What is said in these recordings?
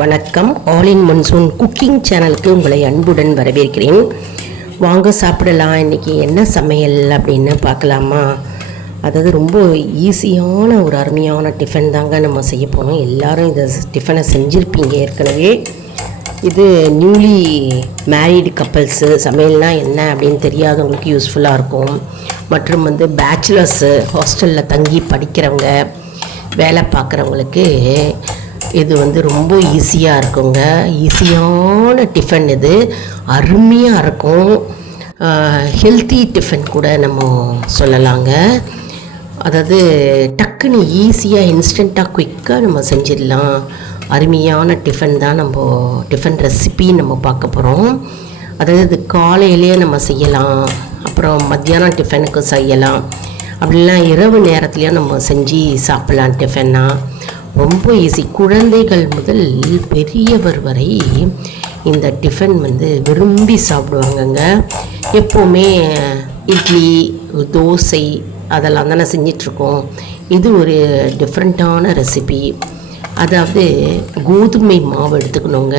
வணக்கம். All in monsoon cooking சேனலுக்கு உங்களை அன்புடன் வரவேற்கிறேன். வாங்க சாப்பிடலாம். இன்றைக்கி என்ன சமையல் அப்படின்னு பார்க்கலாமா? அதாவது ரொம்ப ஈஸியான ஒரு அருமையான டிஃபன் தாங்க நம்ம செய்ய போகிறோம். எல்லோரும் இந்த டிஃபனை செஞ்சுருப்பீங்க ஏற்கனவே. இது நியூலி மேரீடு கப்பல்ஸு சமையல்னால் என்ன அப்படின்னு தெரியாதவங்களுக்கு யூஸ்ஃபுல்லாக இருக்கும். மற்றும் பேச்சுலர்ஸு ஹாஸ்டலில் தங்கி படிக்கிறவங்க, வேலை பார்க்குறவங்களுக்கு இது ரொம்ப ஈஸியாக இருக்குங்க. ஈஸியான டிஃபன், இது அருமையாக இருக்கும். ஹெல்த்தி டிஃபன் கூட நம்ம சொல்லலாங்க. அதாவது டக்குன்னு ஈஸியாக இன்ஸ்டண்ட்டாக குயிக்காக நம்ம செஞ்சிடலாம். அருமையான டிஃபன் தான் டிஃபன் ரெசிபி நம்ம பார்க்க போகிறோம். அதாவது காலையிலேயே நம்ம செய்யலாம், அப்புறம் மத்தியானம் டிஃபனுக்கு செய்யலாம், அப்படிலாம் இரவு நேரத்துலேயே நம்ம செஞ்சு சாப்பிட்லாம். டிஃபன்னா ரொம்ப ஈஸி. குழந்தைகள் முதல் பெரியவர் வரை இந்த டிஃபன் விரும்பி சாப்பிடுவாங்கங்க. எப்போவுமே இட்லி, தோசை அதெல்லாம் தானே செஞ்சிட்ருக்கோம். இது ஒரு டிஃப்ரெண்ட்டான ரெசிபி. அதாவது கோதுமை மாவு எடுத்துக்கணுங்க.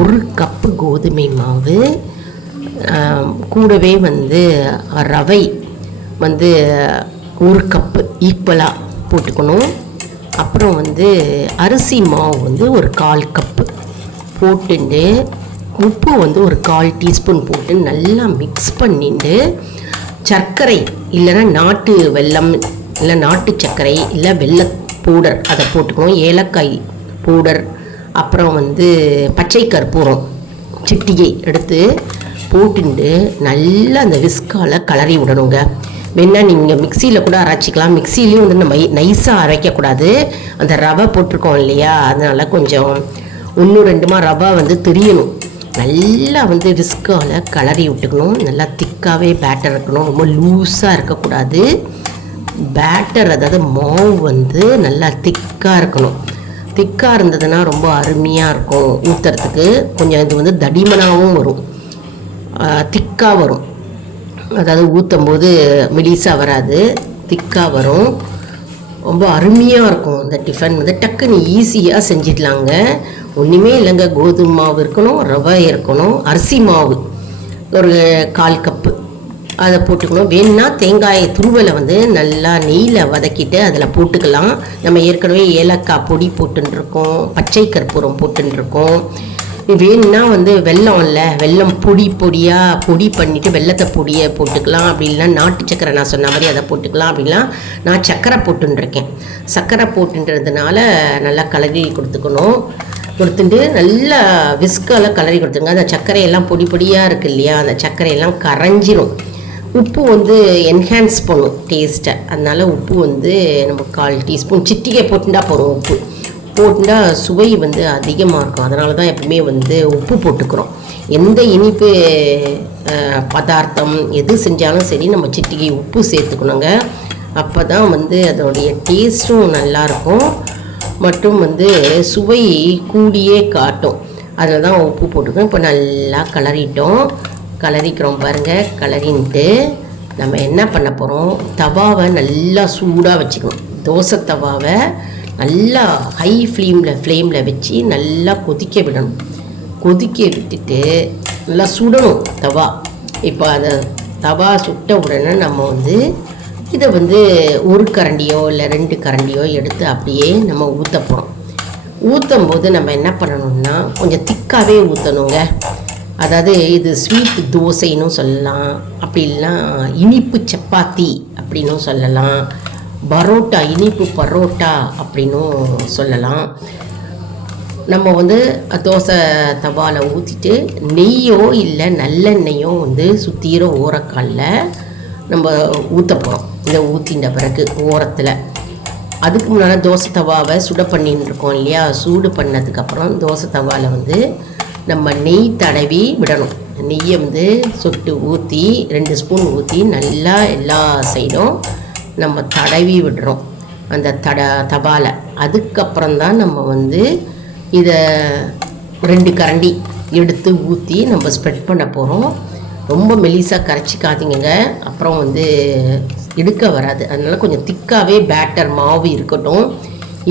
1 கப்பு கோதுமை மாவு, கூடவே ரவை 1 கப்பு ஈக்குவலாக போட்டுக்கணும். அப்புறம் அரிசி மாவு 1/4 கப்பு போட்டுட்டு, உப்பு 1/4 டீஸ்பூன் போட்டு நல்லா மிக்ஸ் பண்ணிட்டு, சர்க்கரை இல்லைன்னா நாட்டு வெல்லம் இல்லை நாட்டு சர்க்கரை இல்லை வெல்ல பவுடர் அதை போட்டுக்கணும். ஏலக்காய் பவுடர், அப்புறம் பச்சை கற்பூரம் சிட்டிகை எடுத்து போட்டுட்டு நல்லா அந்த விஸ்கால் கலரி விடணுங்க. வேணா நீங்கள் மிக்சியில் கூட அரைச்சிக்கலாம். மிக்சிலையும் நம்ம நைஸாக அரைக்கக்கூடாது. அந்த ரவை போட்டிருக்கோம் இல்லையா, அதனால் கொஞ்சம் 1-2 ரவை தெரியணும். நல்லா விஸ்கால் கலரி விட்டுக்கணும். நல்லா திக்காகவே பேட்டர் இருக்கணும். ரொம்ப லூஸாக இருக்கக்கூடாது. பேட்டர் அதாவது மாவு நல்லா திக்காக இருக்கணும். திக்காக இருந்ததுன்னா ரொம்ப அருமையாக இருக்கும் ஊற்றுறதுக்கு. கொஞ்சம் இது தடிமனாகவும் வரும், திக்காக வரும். அதாவது ஊற்றும் போது மெலிசாக வராது, திக்காக வரும். ரொம்ப அருமையாக இருக்கும் இந்த டிஃபன். டக்குன்னு ஈஸியாக செஞ்சிடலாங்க. ஒன்றுமே இல்லைங்க. கோதுமை மாவு இருக்கணும், ரவை இருக்கணும், அரிசி மாவு 1/4 கப்பு அதை போட்டுக்கணும். வேணுன்னா தேங்காய் துருவலை நல்லா நெய்யில் வதக்கிட்டு அதில் போட்டுக்கலாம். நம்ம ஏற்கனவே ஏலக்காய் பொடி போட்டுருக்கோம், பச்சை கற்பூரம் போட்டுருக்கோம். வேணுன்னா வெல்லம் இல்லை, வெல்லம் பொடியாக பொடி பண்ணிவிட்டு வெல்லத்தை பொடியை போட்டுக்கலாம். அப்படி இல்லைன்னா நாட்டு சக்கரை நான் சொன்ன மாதிரி அதை போட்டுக்கலாம். அப்படிலாம் நான் சக்கரை போட்டுருக்கேன். சக்கரை போட்டுன்றதுனால நல்லா கலரி கொடுத்துட்டு நல்லா விஸ்கால கலரி கொடுத்துங்க. அந்த சர்க்கரையெல்லாம் பொடியாக இருக்குது இல்லையா, அந்த சர்க்கரையெல்லாம் கரைஞ்சிரும். உப்பு என்ஹான்ஸ் பண்ணும் டேஸ்ட்டை. அதனால் உப்பு நம்ம 1/4 டீஸ்பூன் சிட்டிகை போட்டுட்டா போகிறோம். உப்பு போட்டுட்டா சுவை அதிகமாக இருக்கும். அதனால தான் எப்பவுமே உப்பு போட்டுக்கிறோம். எந்த இனிப்பு பதார்த்தம் எது செஞ்சாலும் சரி நம்ம சிட்டிகை உப்பு சேர்த்துக்கணுங்க. அப்போ தான் அதோடைய டேஸ்ட்டும் நல்லாயிருக்கும், மற்றும் சுவை கூடியே காட்டும். அதில் தான் உப்பு போட்டுக்கணும். இப்போ நல்லா கலரிக்கிறோம் பாருங்கள். கலரின்ட்டு நம்ம என்ன பண்ண போகிறோம், தவாவை நல்லா சூடாக வச்சுக்கணும். தோசை தவாவை நல்லா ஹை ஃப்ளேமில் வச்சு நல்லா கொதிக்க விடணும். கொதிக்க விட்டுட்டு நல்லா சுடணும் தவா. இப்போ அதை தவா சுட்ட உடனே நம்ம இதை 1 கரண்டியோ இல்லை 2 கரண்டியோ எடுத்து அப்படியே நம்ம ஊற்ற போகிறோம். ஊற்றும் போது நம்ம என்ன பண்ணணும்னா கொஞ்சம் திக்காகவே ஊற்றணுங்க. அதாவது இது ஸ்வீட் தோசைன்னு சொல்லலாம், அப்படி இல்லைன்னா இனிப்பு சப்பாத்தி அப்படின்னும் சொல்லலாம், பரோட்டா இனிப்பு பரோட்டா அப்படின்னும் சொல்லலாம். நம்ம தோசை தவாவில் ஊற்றிட்டு நெய்யோ இல்லை நல்லெண்ணெயோ சுற்றிற ஓரக்காலில் நம்ம ஊற்ற போகிறோம். இந்த ஊற்றின பிறகு ஓரத்தில் அதுக்கு முன்னால் தோசை தவாவை சுட பண்ணின்னு இருக்கோம் இல்லையா, சூடு பண்ணதுக்கப்புறம் தோசை தவாவில் நம்ம நெய் தடவி விடணும். நெய்யை சொட்டு ஊற்றி 2 ஸ்பூன் ஊற்றி நல்லா எல்லா சைடும் நம்ம தடவி விடுறோம் அந்த தவாவில். அதுக்கப்புறம்தான் நம்ம இதை 2 கரண்டி எடுத்து ஊற்றி நம்ம ஸ்ப்ரெட் பண்ண போகிறோம். ரொம்ப மெலிசாக கரைச்சிக்காதீங்க, அப்புறம் எடுக்க வராது. அதனால் கொஞ்சம் திக்காகவே பேட்டர் மாவு இருக்கட்டும்.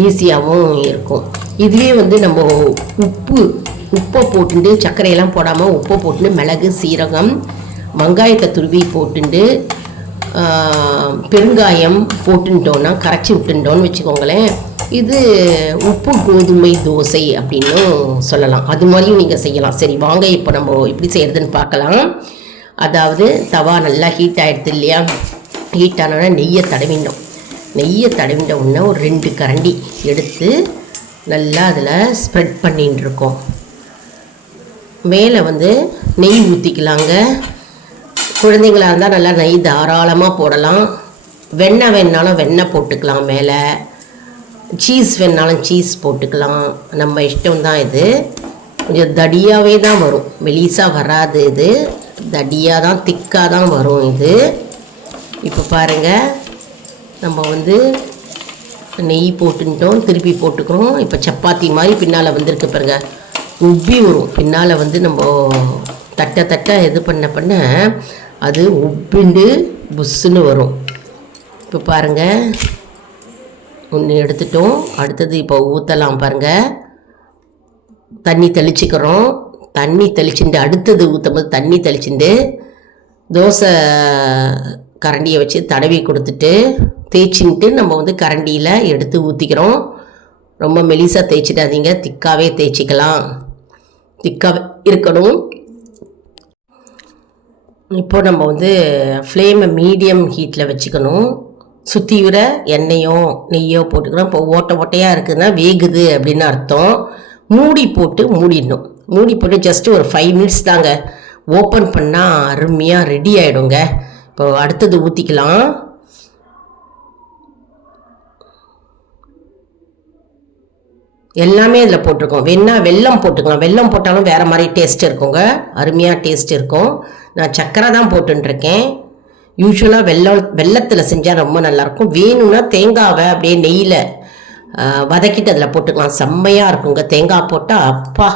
ஈஸியாகவும் இருக்கும். இதுவே வந்து நம்ம உப்பை போட்டுட்டு சர்க்கரையெல்லாம் போடாமல் உப்பை போட்டுட்டு மிளகு சீரகம் வெங்காயத்தை துருவி போட்டுட்டு பெருங்காயம் போட்டுட்டோன்னா கரைச்சி விட்டுட்டோன்னு வச்சுக்கோங்களேன், இது உப்பு கோதுமை தோசை அப்படின்னு சொல்லலாம். அது மாதிரியும் நீங்கள் செய்யலாம். சரி வாங்க இப்போ நம்ம எப்படி செய்கிறதுன்னு பார்க்கலாம். அதாவது தவா நல்லா ஹீட் ஆகிடுது இல்லையா, ஹீட் ஆனோன்னா நெய்யை தடவிட்ட உடனே ஒரு 2 கரண்டி எடுத்து நல்லா அதில் ஸ்ப்ரெட் பண்ணிட்டு இருக்கோம். மேலே வந்து நெய் ஊற்றிக்கலாங்க. குழந்தைங்களாக இருந்தால் நல்லா நெய் தாராளமாக போடலாம். வெண்ணெய் வேணாலும் வெண்ணெய் போட்டுக்கலாம். மேலே சீஸ் வேணாலும் சீஸ் போட்டுக்கலாம். நம்ம இஷ்டம்தான். இது கொஞ்சம் தடியாகவே தான் வரும், மெலிசாக வராது. இது தடியாக தான் திக்காக தான் வரும். இது இப்போ பாருங்கள், நம்ம வந்து நெய் போட்டுட்டோம், திருப்பி போட்டுக்கிறோம். இப்போ சப்பாத்தி மாதிரி பின்னால் வந்திருக்கு பாருங்க, உப்பி வரும். பின்னால் வந்து நம்ம தட்ட இது பண்ண அது உப்பிண்டு புஷ்ஷுன்னு வரும். இப்போ பாருங்கள், ஒன்று எடுத்துட்டோம். அடுத்தது இப்போ ஊற்றலாம் பாருங்கள். தண்ணி தெளிச்சுக்கிறோம். தண்ணி தெளிச்சுட்டு அடுத்தது ஊற்றும்போது தண்ணி தெளிச்சுட்டு தோசை கரண்டியை வச்சு தடவி கொடுத்துட்டு தேய்ச்சின்ட்டு நம்ம வந்து கரண்டியில் எடுத்து ஊற்றிக்கிறோம். ரொம்ப மெலிசாக தேய்ச்சிடாதீங்க, திக்காகவே தேய்ச்சிக்கலாம். திக்காக இருக்கணும். இப்போ நம்ம வந்து ஃப்ளேமை மீடியம் ஹீட்டில் வச்சுக்கணும். சுற்றி விட எண்ணெயோ நெய்யோ போட்டுக்கணும். இப்போ ஓட்டையாக இருக்குதுன்னா வேகுது அப்படின்னு அர்த்தம். மூடி போட்டு மூடிடணும். மூடி போட்டு ஜஸ்ட்டு ஒரு 5 மினிட்ஸ் தாங்க. ஓப்பன் பண்ணால் அருமையாக ரெடி ஆகிடுங்க. இப்போ அடுத்தது ஊற்றிக்கலாம். எல்லாமே இதில் போட்டிருக்கோம். வேணா வெல்லம் போட்டுக்கலாம். வெல்லம் போட்டாலும் வேறு மாதிரி டேஸ்ட் இருக்குங்க, அருமையாக டேஸ்ட் இருக்கும். நான் சர்க்கரை தான் போட்டுருக்கேன். யூஸ்வலாக வெல்லத்தில் செஞ்சால் ரொம்ப நல்லாயிருக்கும். வேணும்னா தேங்காவை அப்படியே நெய்யில் வதக்கிட்டு அதில் போட்டுக்கலாம். செம்மையாக இருக்குங்க. தேங்காய் போட்டால் அப்பா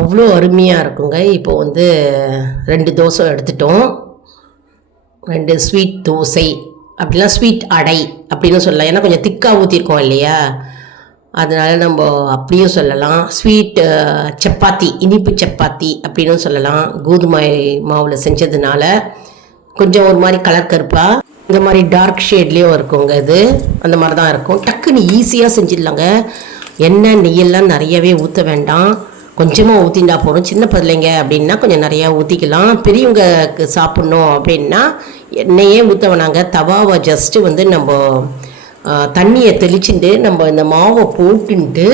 அவ்வளோ அருமையாக இருக்குங்க. இப்போ வந்து 2 தோசை எடுத்துட்டோம். 2 ஸ்வீட் தோசை அப்படிலாம் ஸ்வீட் அடை அப்படின்னு சொல்லலாம். ஏன்னா கொஞ்சம் திக்காக ஊற்றிருக்கோம் இல்லையா, அதனால் நம்ம அப்படியும் சொல்லலாம். ஸ்வீட் சப்பாத்தி, இனிப்பு சப்பாத்தி அப்படின்னு சொல்லலாம். கோதுமை மாவில் செஞ்சதுனால கொஞ்சம் ஒரு மாதிரி கலர் கருப்பாக இந்த மாதிரி டார்க் ஷேட்லேயும் இருக்குங்க. இது அந்த மாதிரி தான் இருக்கும். டக்குன்னு ஈஸியாக செஞ்சிடலாங்க. எண்ணெய் நெய்யெல்லாம் நிறையவே ஊற்ற வேண்டாம், கொஞ்சமாக ஊற்றிண்டா போடும். சின்ன பிள்ளைங்க அப்படின்னா கொஞ்சம் நிறையா ஊற்றிக்கலாம். பெரியவங்களுக்கு சாப்பிட்ணும் அப்படின்னா எண்ணெயே ஊற்ற வேணாங்க. தவாவை ஜஸ்ட்டு வந்து நம்ம தண்ணியை தெளிச்சுட்டு நம்ம இந்த மாவை போட்டுன்ட்டு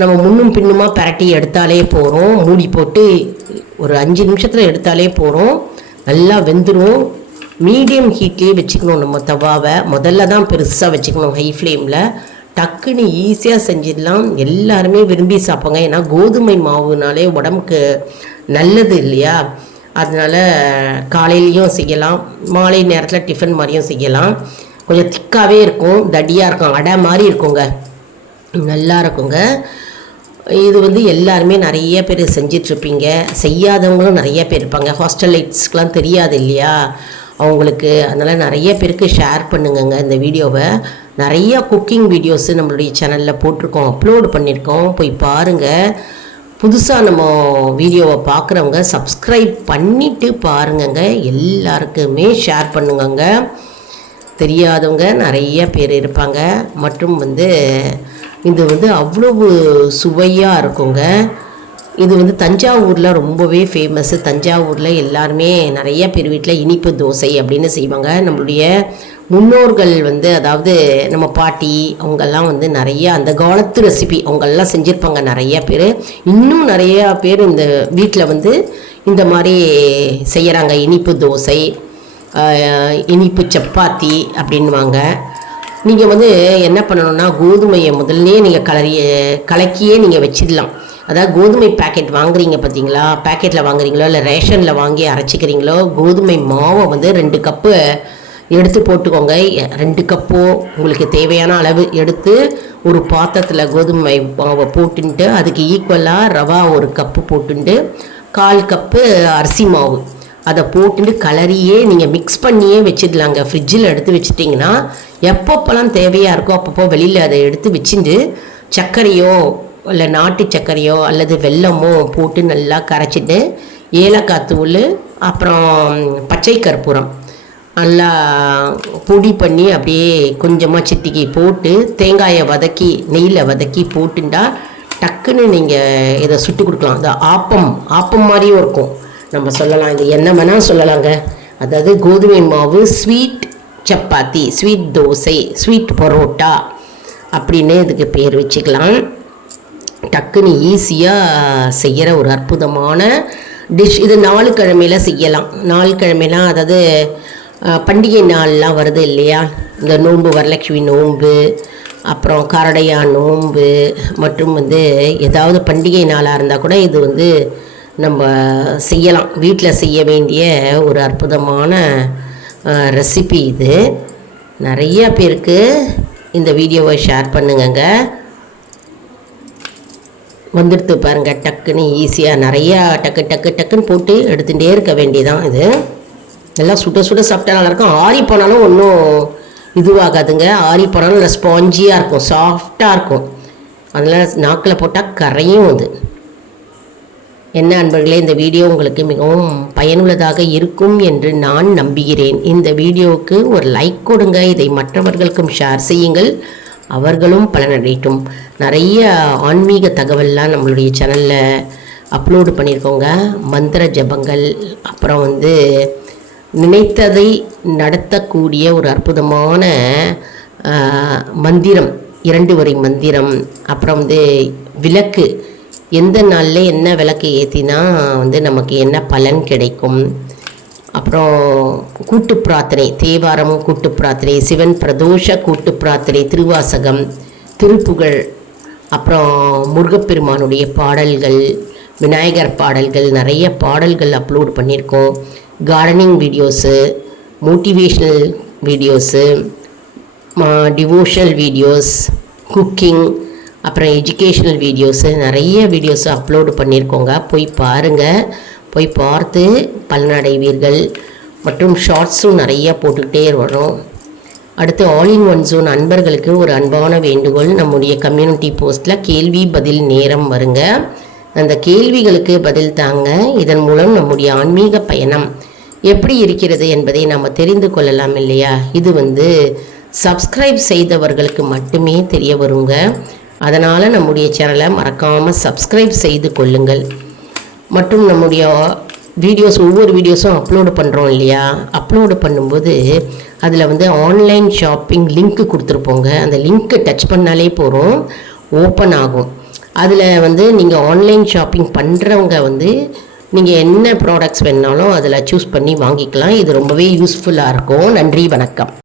நம்ம முன்னும் பின்னுமா பரட்டி எடுத்தாலே போகிறோம். மூடி போட்டு ஒரு 5 நிமிஷத்தில் எடுத்தாலே போகிறோம். நல்லா வெந்துடும். மீடியம் ஹீட்லேயே வச்சுக்கணும். நம்ம தவாவை முதல்ல தான் பெருசாக வச்சுக்கணும், ஹை ஃப்ளேமில். டக்குன்னு ஈஸியாக செஞ்சிடலாம். எல்லாருமே விரும்பி சாப்பிடுங்க. ஏன்னா கோதுமை மாவுனாலே உடம்புக்கு நல்லது இல்லையா, அதனால் காலையிலையும் செய்யலாம், மாலை நேரத்தில் டிஃபன் மாதிரியும் செய்யலாம். கொஞ்சம் திக்காகவே இருக்கும், தடியாக இருக்கும், அடை மாதிரி இருக்குங்க, நல்லா இருக்குங்க. இது வந்து எல்லாருமே நிறைய பேர் செஞ்சிட்ருப்பீங்க. செய்யாதவங்களும் நிறைய பேர் இருப்பாங்க. ஹாஸ்டலைட்ஸ்க்கெலாம் தெரியாது இல்லையா அவங்களுக்கு. அதனால் நிறைய பேருக்கு ஷேர் பண்ணுங்கங்க இந்த வீடியோவை. நிறைய குக்கிங் வீடியோஸு நம்மளுடைய சேனலில் போட்டிருக்கோம், அப்லோடு பண்ணியிருக்கோம், போய் பாருங்கள். புதுசாக நம்ம வீடியோவை பார்க்குறவங்க சப்ஸ்கிரைப் பண்ணிவிட்டு பாருங்கங்க. எல்லாருக்குமே ஷேர் பண்ணுங்கங்க. தெரியாதவங்க நிறைய பேர் இருப்பாங்க. மற்றும் வந்து இது வந்து அவ்வளவு சுவையாக இருக்குங்க. இது வந்து தஞ்சாவூரில் ரொம்பவே ஃபேமஸ்ஸு. தஞ்சாவூரில் எல்லாருமே நிறைய பேர் வீட்டில் இனிப்பு தோசை அப்படின்னு செய்வாங்க. நம்மளுடைய முன்னோர்கள் வந்து, அதாவது நம்ம பாட்டி அவங்கெல்லாம் வந்து நிறைய அந்த காலத்து ரெசிபி அவங்கெல்லாம் செஞ்சுருப்பாங்க நிறைய பேர். இன்னும் நிறையா பேர் இந்த வீட்டில் வந்து இந்த மாதிரி செய்கிறாங்க. இனிப்பு தோசை, இனிப்பு சப்பாத்தி அப்படின்வாங்க. நீங்கள் வந்து என்ன பண்ணணுன்னா கோதுமையை முதல்லே நீங்கள் கலக்கியே நீங்கள் வச்சிடலாம். அதாவது கோதுமை பேக்கெட் வாங்குறீங்க பார்த்தீங்களா, பேக்கெட்டில் வாங்குறீங்களோ இல்லை ரேஷனில் வாங்கி அரைச்சிக்கிறீங்களோ, கோதுமை மாவை வந்து 2 கப்பு எடுத்து போட்டுக்கோங்க. 2 கப்போ உங்களுக்கு தேவையான அளவு எடுத்து ஒரு பாத்திரத்தில் கோதுமை மாவை போட்டுன்ட்டு அதுக்கு ஈக்குவலாக ரவா 1 கப்பு போட்டுட்டு 1/4 கப்பு அரிசி மாவு, அதை போட்டுட்டு கலரியே நீங்கள் மிக்ஸ் பண்ணியே வச்சிடலாங்க. ஃப்ரிட்ஜில் எடுத்து வச்சிட்டிங்கன்னா எப்பப்போலாம் தேவையாக இருக்கோ அப்பப்போ வெளியில் அதை எடுத்து வச்சுட்டு சர்க்கரையோ இல்லை நாட்டு சர்க்கரையோ அல்லது வெல்லமோ போட்டு நல்லா கரைச்சிட்டு ஏலக்காய் தூள் அப்புறம் பச்சை கற்பூரம் நல்லா பொடி பண்ணி அப்படியே கொஞ்சமாக சித்திக்கி போட்டு தேங்காயை வதக்கி நெய்யில் வதக்கி போட்டுட்டா டக்குன்னு நீங்கள் இதை சுட்டு கொடுக்கலாம். அந்த ஆப்பம் மாதிரியும் இருக்கும். நம்ம சொல்லலாம், இது என்ன வேணால் சொல்லலாங்க. அதாவது கோதுமை மாவு sweet chapati, sweet dosa, sweet parotta அப்படின்னு இதுக்கு பேர் வச்சுக்கலாம். டக்குன்னு ஈஸியாக செய்கிற ஒரு அற்புதமான டிஷ் இது. 4 கிழமையில் செய்யலாம். 4 கிழமைலாம், அதாவது பண்டிகை நாள்லாம் வருது இல்லையா, இந்த நோன்பு, வரலட்சுமி நோன்பு, அப்புறம் காரடையா நோன்பு, மற்றும் ஏதாவது பண்டிகை நாளாக இருந்தால் கூட இது நம்ம செய்யலாம். வீட்டில் செய்ய வேண்டிய ஒரு அற்புதமான ரெசிபி இது. நிறைய பேருக்கு இந்த வீடியோவை ஷேர் பண்ணுங்கங்க. வந்துடுத்து பாருங்கள், டக்குன்னு ஈஸியாக நிறையா டக்குன்னு போட்டு எடுத்துகிட்டே இருக்க வேண்டியதான். இது எல்லாம் சுட சுட சாப்பிட்டா நல்லாயிருக்கும். ஆறி போனாலும் ஒன்றும் இதுவாகாதுங்க. ஆறி போனாலும் நல்லா ஸ்பாஞ்சியாக இருக்கும், சாஃப்டாக இருக்கும். அதில் நாக்கில் போட்டால் கரையும். அது என்ன அன்பர்களே, இந்த வீடியோ உங்களுக்கு மிகவும் பயனுள்ளதாக இருக்கும் என்று நான் நம்புகிறேன். இந்த வீடியோவுக்கு ஒரு லைக் கொடுங்க. இதை மற்றவர்களுக்கும் ஷேர் செய்யுங்கள், அவர்களும் பலனடையட்டும். நிறைய ஆன்மீக தகவல்லாம் நம்மளுடைய சேனலில் அப்லோடு பண்ணியிருக்கோங்க. மந்திர ஜபங்கள், அப்புறம் நினைத்ததை நடத்தக்கூடிய ஒரு அற்புதமான மந்திரம், 2 வரி மந்திரம், அப்புறம் விளக்கு, எந்த நாளில் என்ன விளக்கு ஏற்றினா நமக்கு என்ன பலன் கிடைக்கும், அப்புறம் கூட்டு பிரார்த்தனை, தேவாரம் கூட்டு பிரார்த்தனை, சிவன் பிரதோஷ கூட்டு பிரார்த்தனை, திருவாசகம், திருப்புகழ், அப்புறம் முருகப்பெருமானுடைய பாடல்கள், விநாயகர் பாடல்கள், நிறைய பாடல்கள் அப்லோட் பண்ணியிருக்கோம். Gardening videos, motivational videos, devotional videos, cooking, அப்புறம் எஜுகேஷ்னல் வீடியோஸு, நிறைய வீடியோஸு அப்லோடு பண்ணியிருக்கோங்க. போய் பாருங்கள், போய் பார்த்து பலனடைவீர்கள். மற்றும் ஷார்ட்ஸும் நிறையா போட்டுக்கிட்டே வரும். அடுத்து ஆல் இன் ஒன் ஜோன் அன்பர்களுக்கு ஒரு அன்பான வேண்டுகோள். நம்முடைய கம்யூனிட்டி போஸ்ட்டில் கேள்வி பதில் நேரம் வருங்க. அந்த கேள்விகளுக்கு பதில் தாங்க. இதன் மூலம் நம்முடைய ஆன்மீக பயணம் எப்படி இருக்கிறது என்பதை நாம் தெரிந்து கொள்ளலாம் இல்லையா. இது சப்ஸ்கிரைப் செய்தவர்களுக்கு மட்டுமே தெரிய வருங்க. அதனால் நம்முடைய சேனலை மறக்காமல் சப்ஸ்கிரைப் செய்து கொள்ளுங்கள். மற்றும் நம்முடைய வீடியோஸ், ஒவ்வொரு வீடியோஸும் அப்லோடு பண்ணுறோம் இல்லையா, அப்லோடு பண்ணும்போது அதில் ஆன்லைன் ஷாப்பிங் லிங்க்கு கொடுத்துருப்போங்க. அந்த லிங்க்கை டச் பண்ணாலே போகிறோம், ஓப்பன் ஆகும். அதில் நீங்கள் ஆன்லைன் ஷாப்பிங் பண்ணுறவங்க நீங்கள் என்ன ப்ராடக்ட்ஸ் வேணுனாலும் அதில் சூஸ் பண்ணி வாங்கிக்கலாம். இது ரொம்பவே யூஸ்ஃபுல்லாக இருக்கும். நன்றி, வணக்கம்.